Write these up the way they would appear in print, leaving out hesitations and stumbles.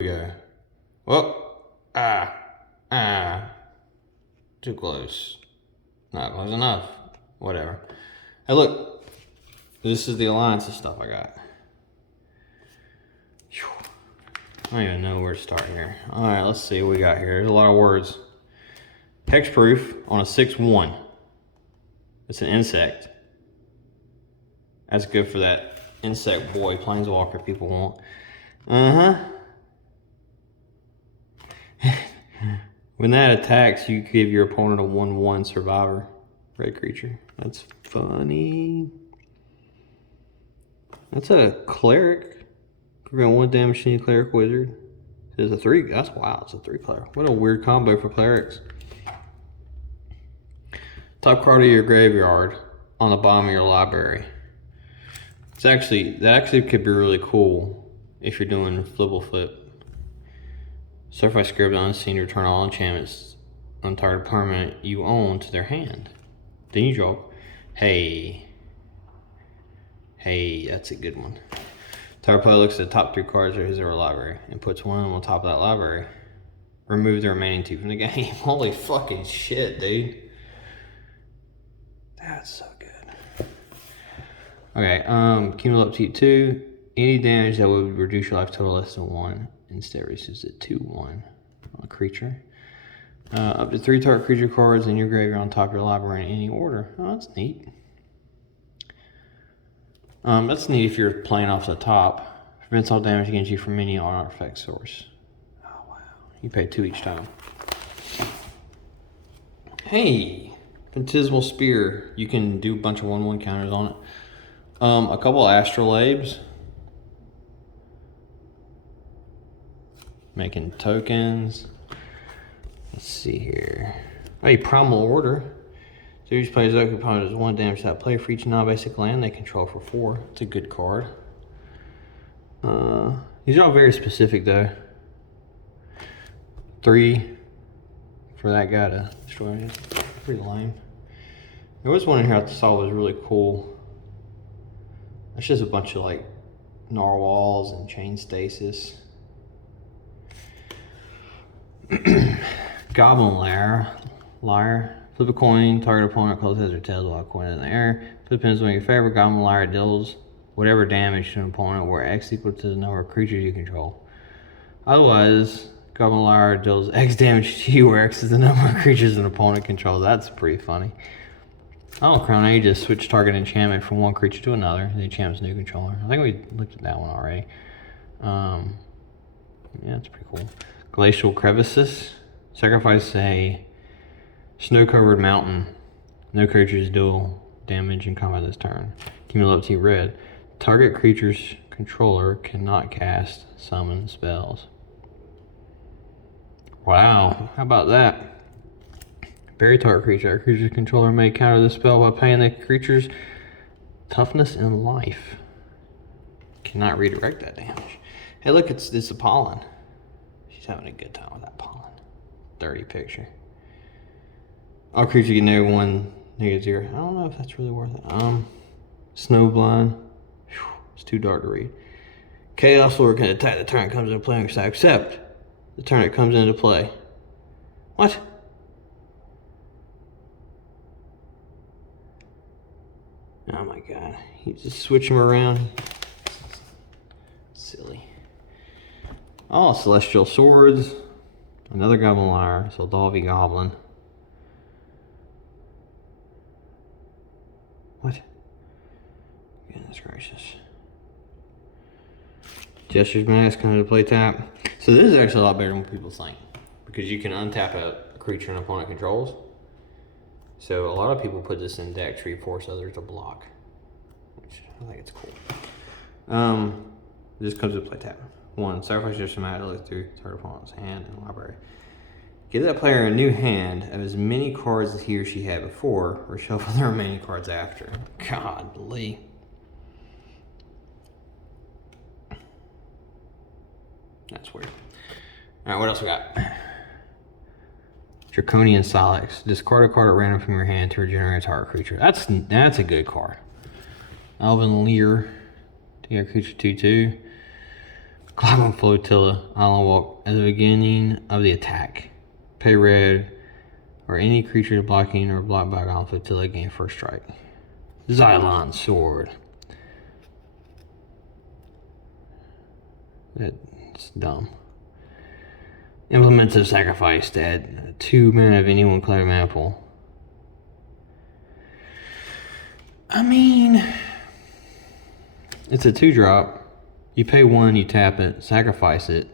we go. Well, too close. Not close enough. Whatever. Hey, look. This is the alliances stuff I got. Whew. I don't even know where to start here. Alright, let's see what we got here. There's a lot of words. Hexproof on a 6/1. It's an insect. That's good for that insect boy planeswalker people want. When that attacks, you give your opponent a 1/1 survivor. Red creature. That's funny. That's a cleric. Prevent 1 damage to any cleric wizard. It's a 3. That's wow. It's a 3 cleric. What a weird combo for clerics. Top card of your graveyard on the bottom of your library. That actually could be really cool if you're doing flip. Sacrifice script unseen, return all enchantments on target permanent you own to their hand. Then you draw. Hey, that's a good one. Target player looks at the top 3 cards of his or her library and puts one of them on top of that library. Remove the remaining 2 from the game. Holy fucking shit, dude. That's so good. Okay, cumulative up to 2. Any damage that would reduce your life total less than 1. Instead reduces it to 1 on a creature. Up to 3 target creature cards in your graveyard on top of your library in any order. Oh, that's neat. That's neat if you're playing off the top. Prevents all damage against you from any artifact source. Oh, wow. You pay 2 each time. Hey! Phantasmal Spear. You can do a bunch of 1/1 counters on it. A couple of Astrolabes. Making tokens. Let's see here. Hey, Primal Order. So each player's opponent does 1 damage to that player for each non-basic land they control for 4. It's a good card. These are all very specific though. 3 for that guy to destroy it. Pretty lame. There was one in here I saw was really cool. It's just a bunch of like narwhals and chain stasis. Goblin Lyre. Flip a coin, target opponent calls heads or tails while a coin is in the air. Flip pins on your favorite. Goblin Lyre deals whatever damage to an opponent where X equal to the number of creatures you control. Otherwise, Goblin Lyre deals X damage to you where X is the number of creatures an opponent controls. That's pretty funny. Oh, Crown Aegis, switch target enchantment from one creature to another. The enchantment's new controller. I think we looked at that one already. Yeah, it's pretty cool. Glacial Crevices. Sacrifice a snow-covered mountain. No creatures deal damage in combat this turn. Cumulative red. Target creature's controller cannot cast summon spells. Wow, how about that? Bury target creature. Our creature's controller may counter the spell by paying the creature's toughness and life. Cannot redirect that damage. Hey, look, it's a pollen. She's having a good time with that pollen. Dirty picture. All creatures get -1, -0. I don't know if that's really worth it. Snowblind. Whew, it's too dark to read. Chaos Lord can attack the turn it comes into play on your side, except the turn it comes into play. What? Oh my god. You just switch them around. Silly. Oh, Celestial Swords. Another Goblin Lyre. Soldalvi Goblin. What? Goodness gracious. Jester's Max coming to play tap. So this is actually a lot better than what people think. Because you can untap a creature an opponent controls. So a lot of people put this in deck to force others to block. Which I think it's cool. This comes to play tap. 1. Sacrifice your mana to look through third opponent's hand and library. Give that player a new hand of as many cards as he or she had before, or shuffle the remaining cards after. Godly. That's weird. Alright, what else we got? Draconian Silex. Discard a card at random from your hand to regenerate a target creature. That's a good card. Elven Leer. To get a creature 2/2. Climb flotilla, island walk at the beginning of the attack. Pay red, or any creature blocking or blocked by island flotilla gain first strike. Xylon sword. That's dumb. Implements of sacrifice to add 2 mana of any one color mana pool. I mean, it's a 2-drop. You pay 1, you tap it, sacrifice it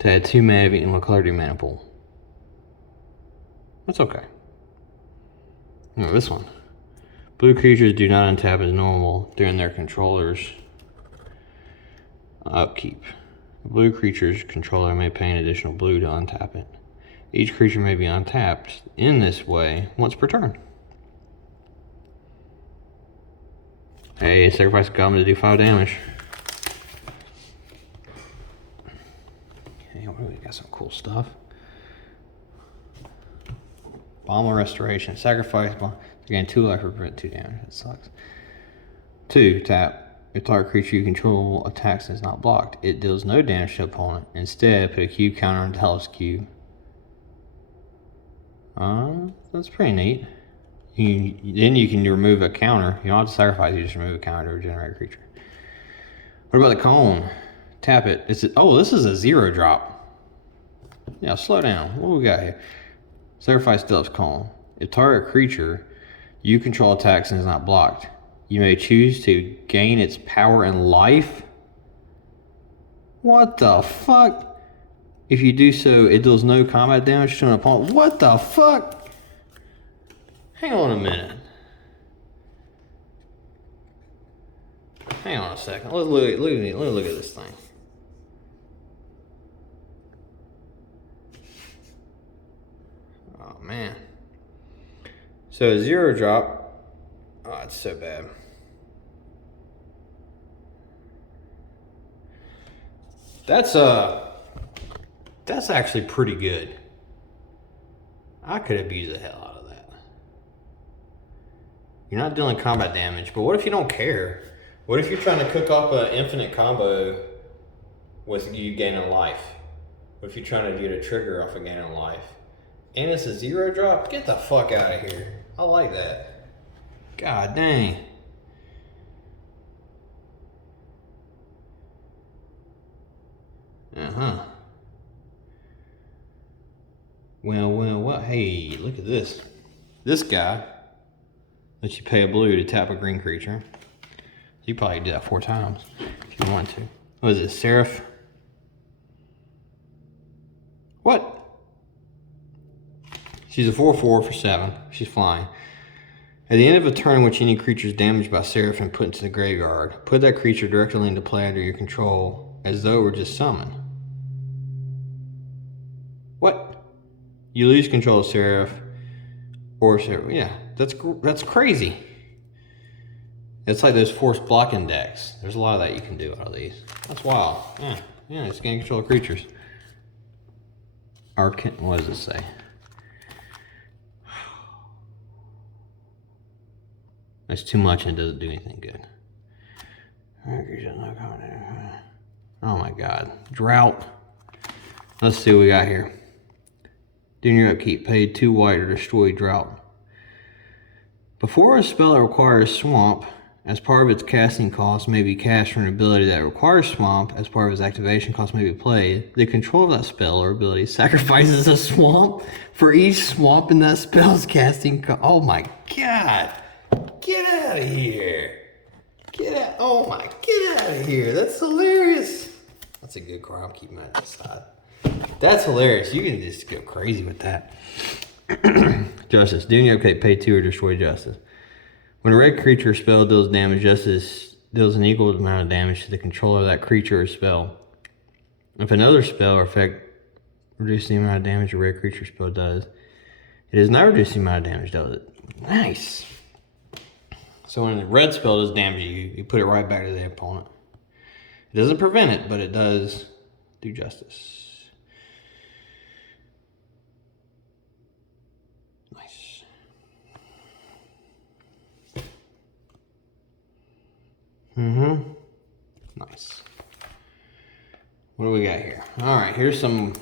to add 2 mana of any one color to your mana pool. That's okay. No, this one. Blue creatures do not untap as normal during their controller's upkeep. A blue creature's controller may pay an additional blue to untap it. Each creature may be untapped in this way once per turn. Hey, sacrifice a goblin to do 5 damage. Okay, we got some cool stuff. Bomb of Restoration. Sacrifice bomb. Again, 2 life for prevent 2 damage. That sucks. 2, tap. If target creature you control attacks and is not blocked, it deals no damage to opponent. Instead, put a cube counter on the Hellish cube. That's pretty neat. Then you can remove a counter. You don't have to sacrifice, you just remove a counter to regenerate a creature. What about the cone? Tap it. This is a 0-drop. Yeah, slow down. What do we got here? Sacrifice Deluxe Cone. If target creature you control attacks and is not blocked, you may choose to gain its power and life. What the fuck? If you do so, it deals no combat damage to an opponent. What the fuck? Hang on a minute. Hang on a second. Let's look at this thing. Oh man. So a 0-drop. Oh, it's so bad. That's actually pretty good. I could abuse the hell out of that. You're not dealing combat damage, but what if you don't care? What if you're trying to cook off an infinite combo with you gaining life? What if you're trying to get a trigger off of gaining life? And it's a 0-drop? Get the fuck out of here. I like that. God dang. Well, hey, look at this. This guy lets you pay a blue to tap a green creature. You probably do that 4 times if you want to. What is it, Seraph? What? She's a 4/4 for 7. She's flying. At the end of a turn in which any creature is damaged by Seraph and put into the graveyard, put that creature directly into play under your control as though it were just summoned. What? You lose control of Seraph or Seraph. Yeah, that's crazy. It's like those forced blocking decks. There's a lot of that you can do out of these. That's wild. Yeah, just gain control of creatures. What does it say? That's too much and it doesn't do anything good. Oh my god. Drought. Let's see what we got here. During your upkeep, pay 2 white or destroy Drought. Before a spell that requires Swamp, as part of its casting cost, may be cast for an ability that requires Swamp, as part of its activation cost may be played, the control of that spell or ability sacrifices a Swamp for each Swamp in that spell's casting cost. Oh my god. Get out of here. Get out of here. That's hilarious. That's a good card. I'm keeping that to the side. That's hilarious. You can just go crazy with that. Justice. During your upkeep, pay 2 or destroy Justice. When a red creature or spell deals damage, Justice deals an equal amount of damage to the controller of that creature or spell. If another spell or effect reduces the amount of damage a red creature or spell does, it does not reduce the amount of damage, does it? Nice. So when the red spell does damage you put it right back to the opponent. It doesn't prevent it, but it does do justice. Nice. Nice. What do we got here? All right, here's some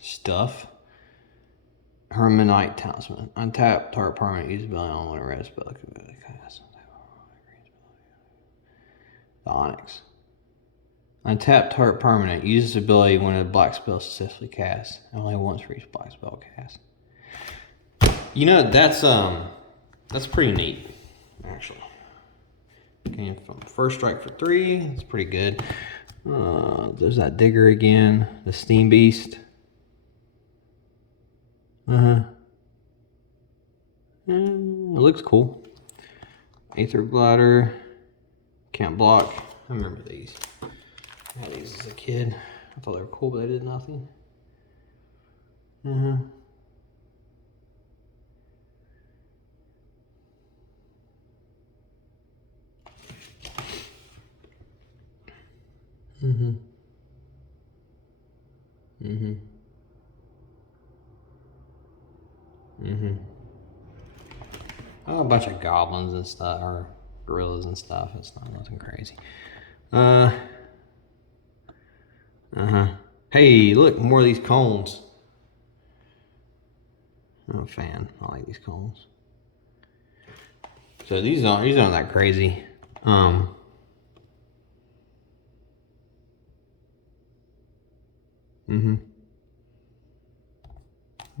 stuff. Hermanite Talisman. Untap, target permanent, use ability on when a red spell. The Onyx. Untap, target permanent, uses ability when a black spell is successfully cast. Only once for each black spell cast. You know, that's pretty neat, actually. Okay, from first strike for 3, it's pretty good. There's that digger again, the Steam Beast. It looks cool. Aether Glider, can't block. I remember these. I had these as a kid. I thought they were cool, but they did nothing. Oh, a bunch of goblins and stuff, or gorillas and stuff. It's not nothing crazy. Hey, look, more of these cones. I'm a fan. I like these cones. So these aren't that crazy.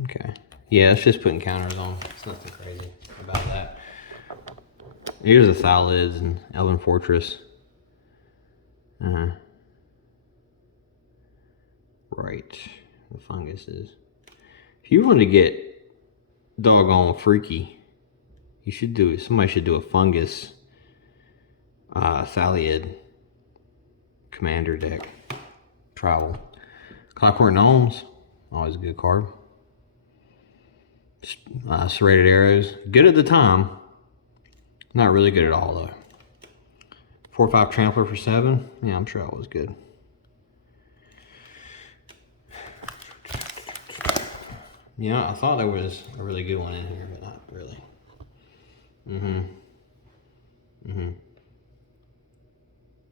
Okay. Yeah, it's just putting counters on. It's nothing crazy about that. Here's the Thalids and Elven Fortress. Right. The funguses. If you want to get doggone freaky, you should do it. Somebody should do a fungus Thalid commander deck. Travel. Clockwork Gnomes. Always a good card. Serrated Arrows. Good at the time. Not really good at all, though. 4/5 Trampler for 7. Yeah, I'm sure that was good. Yeah, I thought there was a really good one in here, but not really.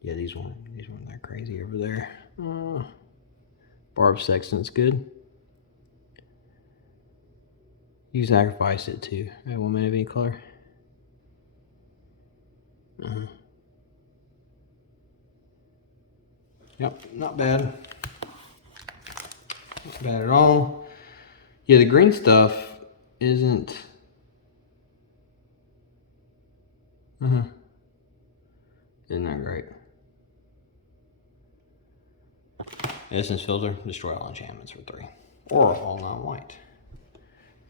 Yeah, these weren't that crazy over there. Barb Sextant's good. You sacrifice it too. At 1 minute of any color. Yep, not bad. Not bad at all. Yeah, the green stuff isn't. Isn't that great? Essence Filter, destroy all enchantments for 3. Or all non-white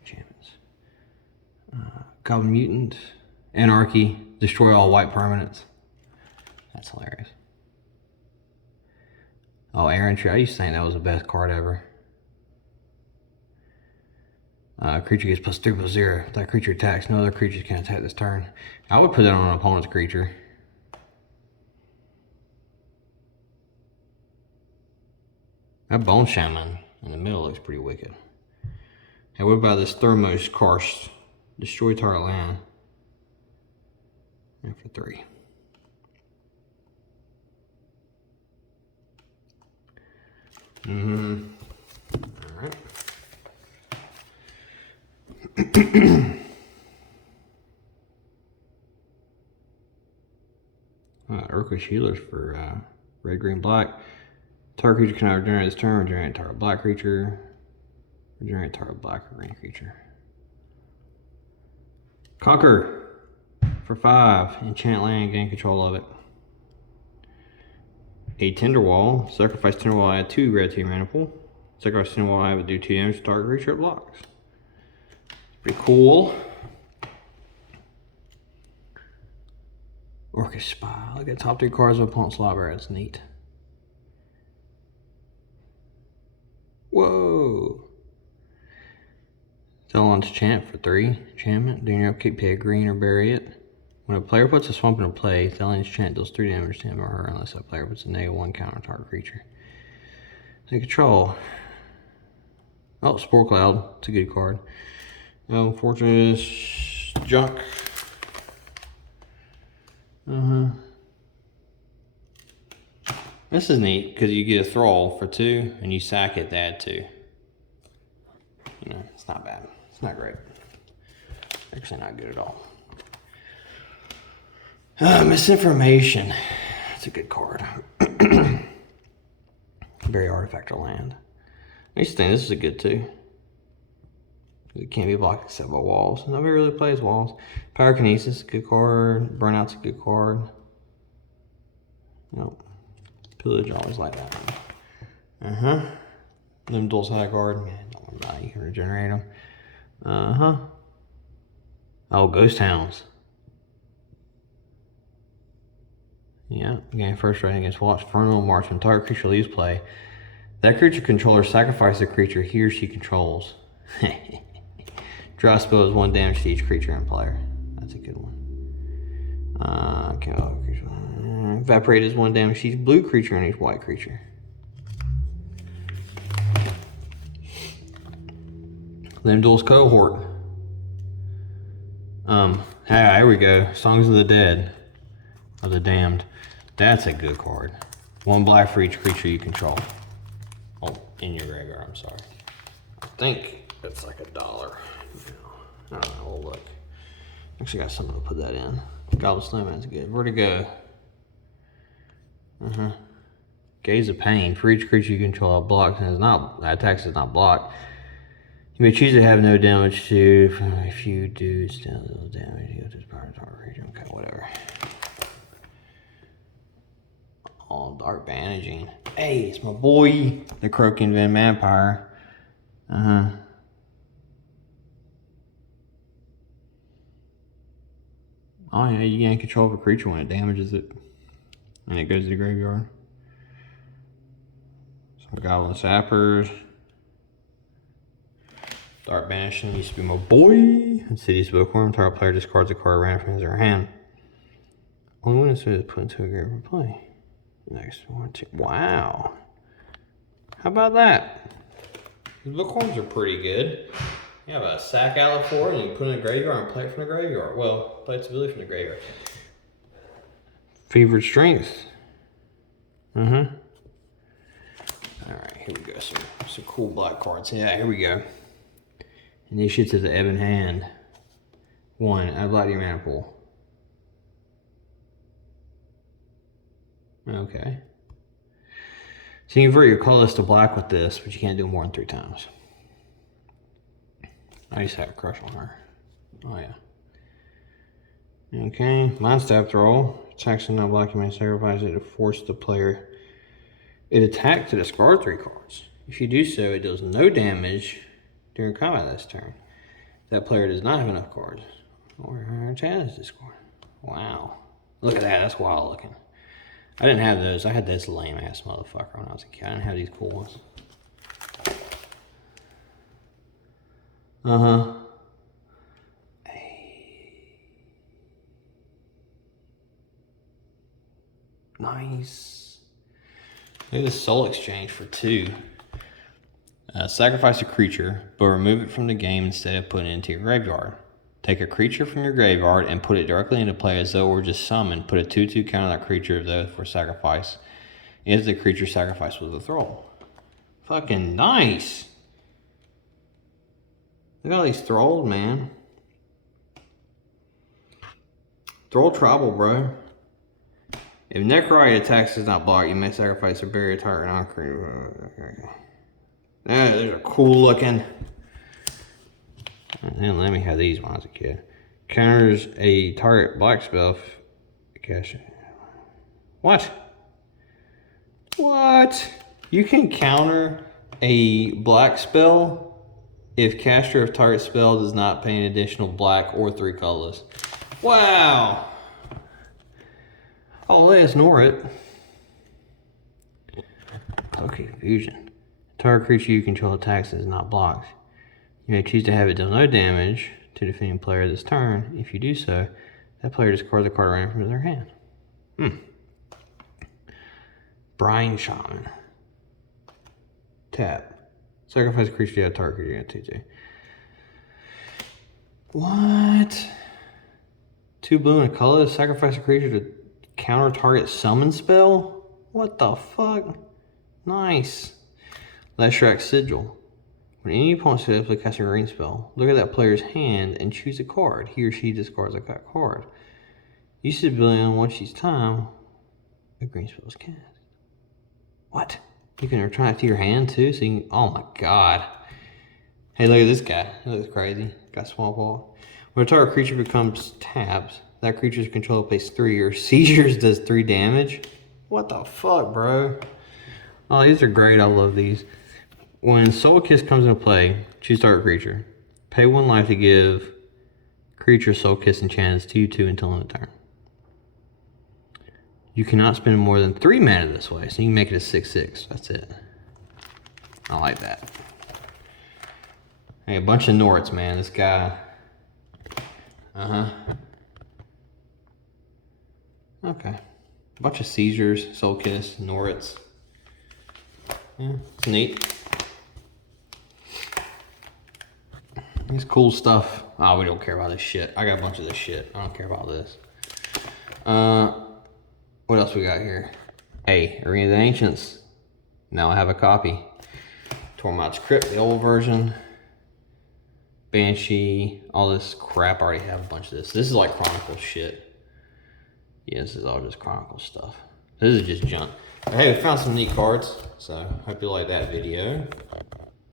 enchantments. Goblin Mutant, Anarchy, destroy all white permanents. That's hilarious. Oh, Aaron Tree, I used to think that was the best card ever. Creature gets +3/+0. If that creature attacks, no other creatures can attack this turn. I would put that on an opponent's creature. That Bone Shaman in the middle looks pretty wicked. Hey, what about this Thermos Karst? Destroy target land. And for 3. Alright. Urkish Healers for red, green, black. Target creature cannot regenerate this turn. Regenerate target black creature. Regenerate target black or green creature. Conquer for 5. Enchant land, gain control of it. A Tinderwall. Sacrifice Tinderwall, add 2 red to your mana pool. Sacrifice Tinderwall, I would do 2 damage to target creature it blocks. Pretty cool. Orcish Spy. Look at top 3 cards of opponent's library. That's neat. Whoa. Thelon's Chant for 3. Enchantment. During your upkeep, pay a green or bury it. When a player puts a swamp into play, Thelon's Chant deals 3 damage to him or her unless that player puts a -1 counter on target creature. Take control. Oh, Spore Cloud. It's a good card. Fortress. Junk. This is neat because you get a thrall for 2 and you sack it to add 2. You know, it's not bad. It's not great. Actually, not good at all. Misinformation. That's a good card. Very artifact or land. I used to think this is a good too. It can't be blocked except by walls. Nobody really plays walls. Pyrokinesis, good card. Burnout's a good card. Nope. Pillage, always like that one. Them duels have that card. Man, don't worry about it. You can regenerate them. Oh, Ghost Hounds. Yeah, gain first rating against Watch Infernal Marksman. Target creature leaves play. That creature controller sacrifices a creature he or she controls. Draw spell is 1 damage to each creature and player. That's a good one. Evaporate is 1 damage to each blue creature and each white creature. Them Duels Cohort. Here we go. Songs of the Dead. Of the Damned. That's a good card. 1 black for each creature you control. Oh, in your graveyard, I'm sorry. I think it's like $1. I don't know, we'll look. Actually got something to put that in. Goblin Snowman's good. Vertigo. Gaze of Pain. For each creature you control blocks and is not attacks is not blocked. You may choose to have no damage to. If you do still little damage, you go to this part of the target creature. Okay, whatever. Oh, Dark Bandaging. Hey, it's my boy, the Croaking Van Vampire. Oh yeah, you gain control of a creature when it damages it. And it goes to the graveyard. Some Goblin Sappers. Dark Banishing used to be my boy. Insidious Bookworm. Target player discards a card random from his or her hand. Only when it's put into a graveyard play. Next one, 2. Wow. How about that? The Bookworms are pretty good. You have a sack outlet for it, and you can put it in the graveyard and play it from the graveyard. Well, play its ability from the graveyard. Fevered Strength. Alright, here we go. Some cool black cards. Yeah, here we go. Initiate to the Ebon Hand. 1. Add black to your mana pool. Okay. So you convert your colorless to black with this, but you can't do more than 3 times. I used to have a crush on her. Oh yeah. Okay, Mind Stab Throw. Attacks and not black, you may sacrifice it to force the player. It attack to discard 3 cards. If you do so, it deals no damage during combat this turn. That player does not have enough cards. Or has discard. Wow. Look at that, that's wild looking. I didn't have those. I had this lame ass motherfucker when I was a kid. I didn't have these cool ones. Nice. Look at this Soul Exchange for 2. Sacrifice a creature, but remove it from the game instead of putting it into your graveyard. Take a creature from your graveyard and put it directly into play as though it were just summoned. Put a 2/2 counter on that creature though for sacrifice. If the creature sacrificed with a thrall. Fucking nice. Look at all these thralls, man. Thrall Tribal, bro. If Necrite attacks is not blocked, you may sacrifice or bury a target non-creature. Okay. Yeah, these are cool looking. And let me have these when I was a kid. Counters a target black spell. Cash. What? What? You can counter a black spell if caster of target spell does not pay an additional black or 3 colorless. Wow. Oh, let's ignore it. Okay, Fusion. Target creature you control attacks is not blocked. You may choose to have it deal no damage to defending player this turn. If you do so, that player discards a card random from their hand. Brine Shaman. Tap. Sacrifice a creature you have target creature you get 2/2. What? 2 blue and a color. Sacrifice a creature to counter target summon spell? What the fuck? Nice. Leshrac Sigil. When any opponent successfully casts a green spell, look at that player's hand and choose a card. He or she discards that card. Use the ability on once each time a green spell is cast. What? You can return it to your hand too? So you can, oh my god. Hey, look at this guy. He looks crazy. Got small ball. When a target creature becomes tapped, that creature's controller plays 3 or seizures does 3 damage. What the fuck, bro? Oh, these are great. I love these. When Soul Kiss comes into play, choose target creature. Pay 1 life to give creature Soul Kiss enchants 2/2 until end of turn. You cannot spend more than 3 mana this way, so you can make it a 6/6. That's it. I like that. Hey, a bunch of Norts, man. This guy. Okay. A bunch of Seizures, Soul Kiss, Norts. Yeah, it's neat. It's cool stuff. Oh, we don't care about this shit. I got a bunch of this shit. I don't care about this. What else we got here? Hey, Arena of the Ancients. Now I have a copy. Tormod's Crypt, the old version. Banshee, all this crap. I already have a bunch of this. This is like Chronicle shit. Yeah, this is all just Chronicle stuff. This is just junk. But hey, we found some neat cards, so hope you like that video.